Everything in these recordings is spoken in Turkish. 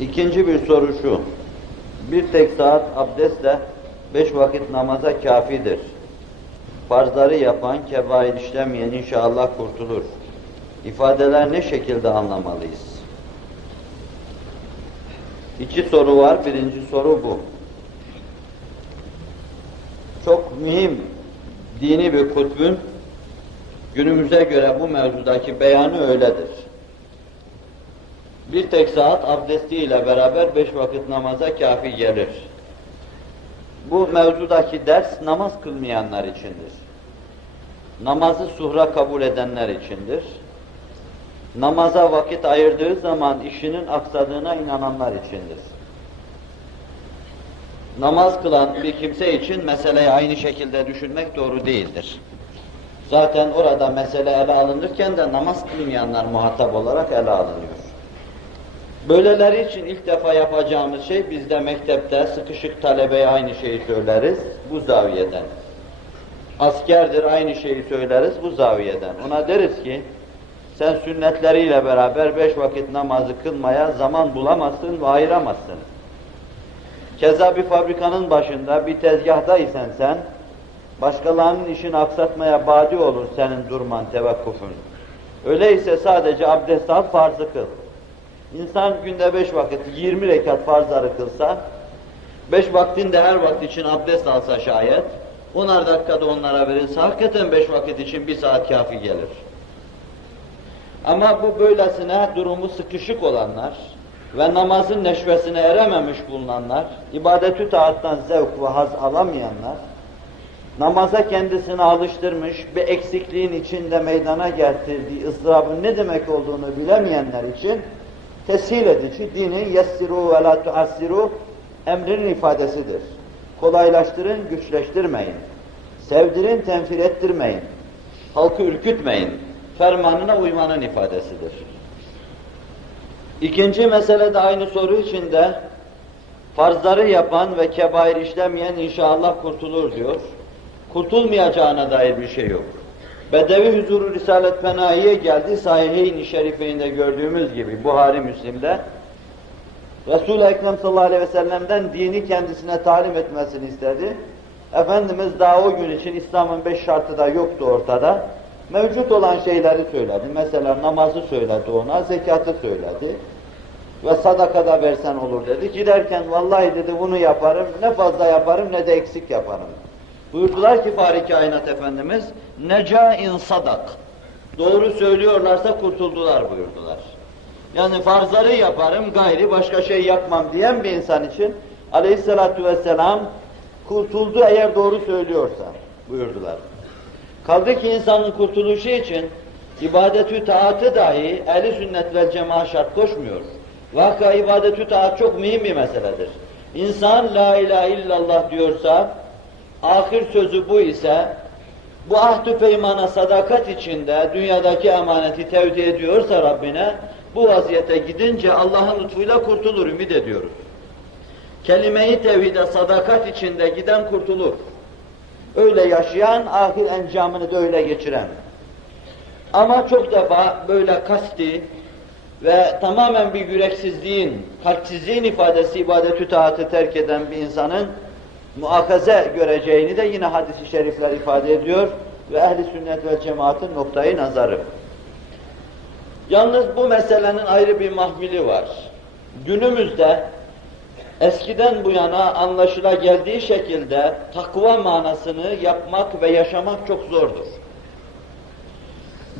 İkinci bir soru şu. Bir tek saat abdestle beş vakit namaza kafidir. Farzları yapan, kebair işlemeyen inşallah kurtulur. İfadeler ne şekilde anlamalıyız? İki soru var. Birinci soru bu. Çok mühim dini bir kutbun günümüze göre bu mevzudaki beyanı öyledir. Bir tek saat abdestiyle beraber beş vakit namaza kafi gelir. Bu mevzudaki ders namaz kılmayanlar içindir. Namazı suhra kabul edenler içindir. Namaza vakit ayırdığı zaman işinin aksadığına inananlar içindir. Namaz kılan bir kimse için meseleyi aynı şekilde düşünmek doğru değildir. Zaten orada mesele ele alınırken de namaz kılmayanlar muhatap olarak ele alınıyor. Böyleleri için ilk defa yapacağımız şey biz de mektepte sıkışık talebeye aynı şeyi söyleriz bu zaviyeden. Askerdir aynı şeyi söyleriz bu zaviyeden. Ona deriz ki sen sünnetleriyle beraber beş vakit namazı kılmaya zaman bulamazsın ve ayıramazsın. Keza bir fabrikanın başında bir tezgahdaysan sen, başkalarının işini aksatmaya badi olur senin durman, tevekkufun. Öyleyse sadece abdest al, farzı kıl. İnsan günde beş vakit, yirmi rekat farzları kılsa, beş vaktinde her vakit için abdest alsa şayet, onar dakikada onlara verilse, hakikaten beş vakit için bir saat kafi gelir. Ama bu böylesine durumu sıkışık olanlar ve namazın neşvesine erememiş bulunanlar, ibadetü taattan zevk ve haz alamayanlar, namaza kendisini alıştırmış, bir eksikliğin içinde meydana getirdiği ızdırabın ne demek olduğunu bilemeyenler için teshil edici, dinin yessiru ve la tuassiru emrinin ifadesidir. Kolaylaştırın, güçleştirmeyin. Sevdirin, tenfir ettirmeyin. Halkı ürkütmeyin. Fermanına uymanın ifadesidir. İkinci mesele de aynı soru içinde farzları yapan ve kebair işlemeyen inşallah kurtulur diyor. Kurtulmayacağına dair bir şey yok. Bedevi huzuru Risalet Fenahi'ye geldi. Sahih-i Şerife'inde gördüğümüz gibi Buhari Müslim'de Resul-i Ekrem sallallahu aleyhi ve sellem'den dini kendisine talim etmesini istedi. Efendimiz daha o gün için İslam'ın beş şartı da yoktu ortada. Mevcut olan şeyleri söyledi. Mesela namazı söyledi ona, zekatı söyledi. Ve sadakada versen olur dedi. Giderken vallahi dedi bunu yaparım, ne fazla yaparım ne de eksik yaparım. Buyurdular ki Fahri Kainat Efendimiz, neca in sadak. Doğru söylüyorlarsa kurtuldular buyurdular. Yani farzları yaparım, gayri başka şey yapmam diyen bir insan için aleyhissalatu vesselam kurtuldu eğer doğru söylüyorsa buyurdular. Kaldı ki insanın kurtuluşu için ibadetü taatı dahi ehli sünnet vel cemaat şart koşmuyor. Vaka ibadetü taat çok mühim bir meseledir. İnsan la ilahe illallah diyorsa, ahir sözü bu ise, bu ahdü peymana sadakat içinde dünyadaki emaneti tevdi ediyorsa Rabbine, bu vaziyete gidince Allah'ın lütfuyla kurtulur, ümit ediyoruz. Kelime-i tevhide sadakat içinde giden kurtulur. Öyle yaşayan, ahir encamını da öyle geçiren. Ama çok defa böyle kasti ve tamamen bir yüreksizliğin, kalpsizliğin ifadesi ibadetü taatı terk eden bir insanın muakaze göreceğini de yine hadis-i şerifler ifade ediyor ve ehli sünnet ve cemaatin noktayı nazarı. Yalnız bu meselenin ayrı bir mahmili var. Günümüzde eskiden bu yana anlaşıla geldiği şekilde takva manasını yapmak ve yaşamak çok zordur.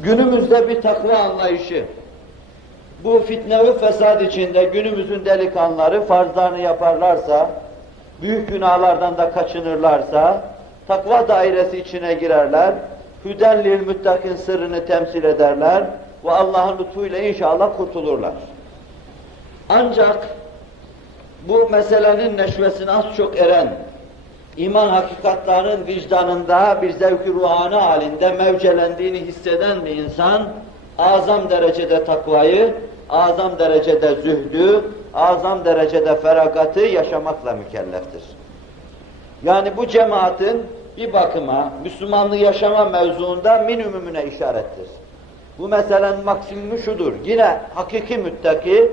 Günümüzde bir takva anlayışı, bu fitne ve fesad içinde günümüzün delikanlıları farzlarını yaparlarsa, büyük günahlardan da kaçınırlarsa, takva dairesi içine girerler, hüdellil müttakin sırrını temsil ederler ve Allah'ın lütfuyla inşallah kurtulurlar. Ancak bu meselenin neşvesine az çok eren, iman hakikatlarının vicdanında bir zevk-i ruhani halinde mevcelendiğini hisseden bir insan, azam derecede takvayı, azam derecede zühdü, azam derecede feragatı yaşamakla mükelleftir. Yani bu cemaatin bir bakıma Müslümanlığı yaşama mevzuunda minimumuna işarettir. Bu meselenin maksimumu şudur, yine hakiki müttaki,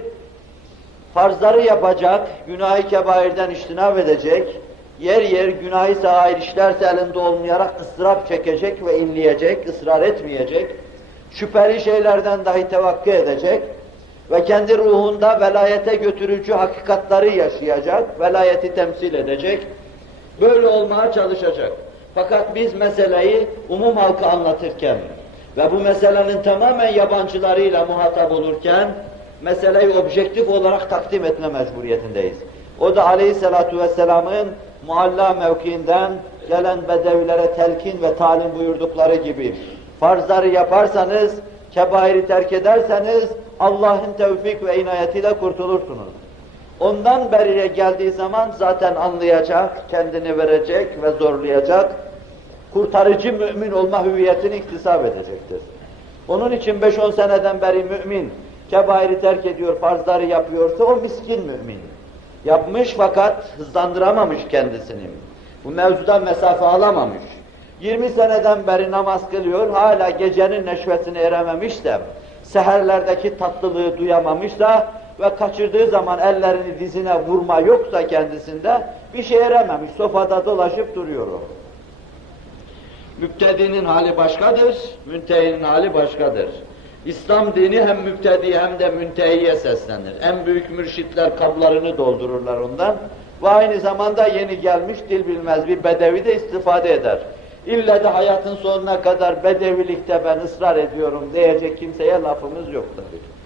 farzları yapacak, günah-ı kebairden iştinab edecek, yer yer günah-ı sağir işlerse elinde olmayarak ıstırap çekecek ve inleyecek, ısrar etmeyecek, şüpheli şeylerden dahi tevakkı edecek ve kendi ruhunda velayete götürücü hakikatları yaşayacak, velayeti temsil edecek, böyle olmaya çalışacak. Fakat biz meseleyi umum halka anlatırken ve bu meselenin tamamen yabancılarıyla muhatap olurken meseleyi objektif olarak takdim etme mecburiyetindeyiz. O da aleyhissalatu vesselamın mualla mevkiinden gelen bedevilere telkin ve talim buyurdukları gibi farzları yaparsanız, kebairi terk ederseniz Allah'ın tevfik ve inayetiyle kurtulursunuz. Ondan beriye geldiği zaman zaten anlayacak, kendini verecek ve zorlayacak, kurtarıcı mümin olma hüviyetini iktisap edecektir. Onun için 5-10 seneden beri mümin kebairi terk ediyor, farzları yapıyorsa o miskin mümin. Yapmış fakat hızlandıramamış kendisini. Bu mevzuda mesafe alamamış. 20 seneden beri namaz kılıyor, hala gecenin neşvesine erememiş de, seherlerdeki tatlılığı duyamamış da ve kaçırdığı zaman ellerini dizine vurma yoksa kendisinde bir şey erememiş, sofada dolaşıp duruyor o. Müptedinin hali başkadır, müntehinin hali başkadır. İslam dini hem müptedi hem de müntehiye seslenir. En büyük mürşitler kablarını doldururlar ondan. Ve aynı zamanda yeni gelmiş dil bilmez bir bedevi de istifade eder. İlle de hayatın sonuna kadar bedevilikte ben ısrar ediyorum diyecek kimseye lafımız yok tabii.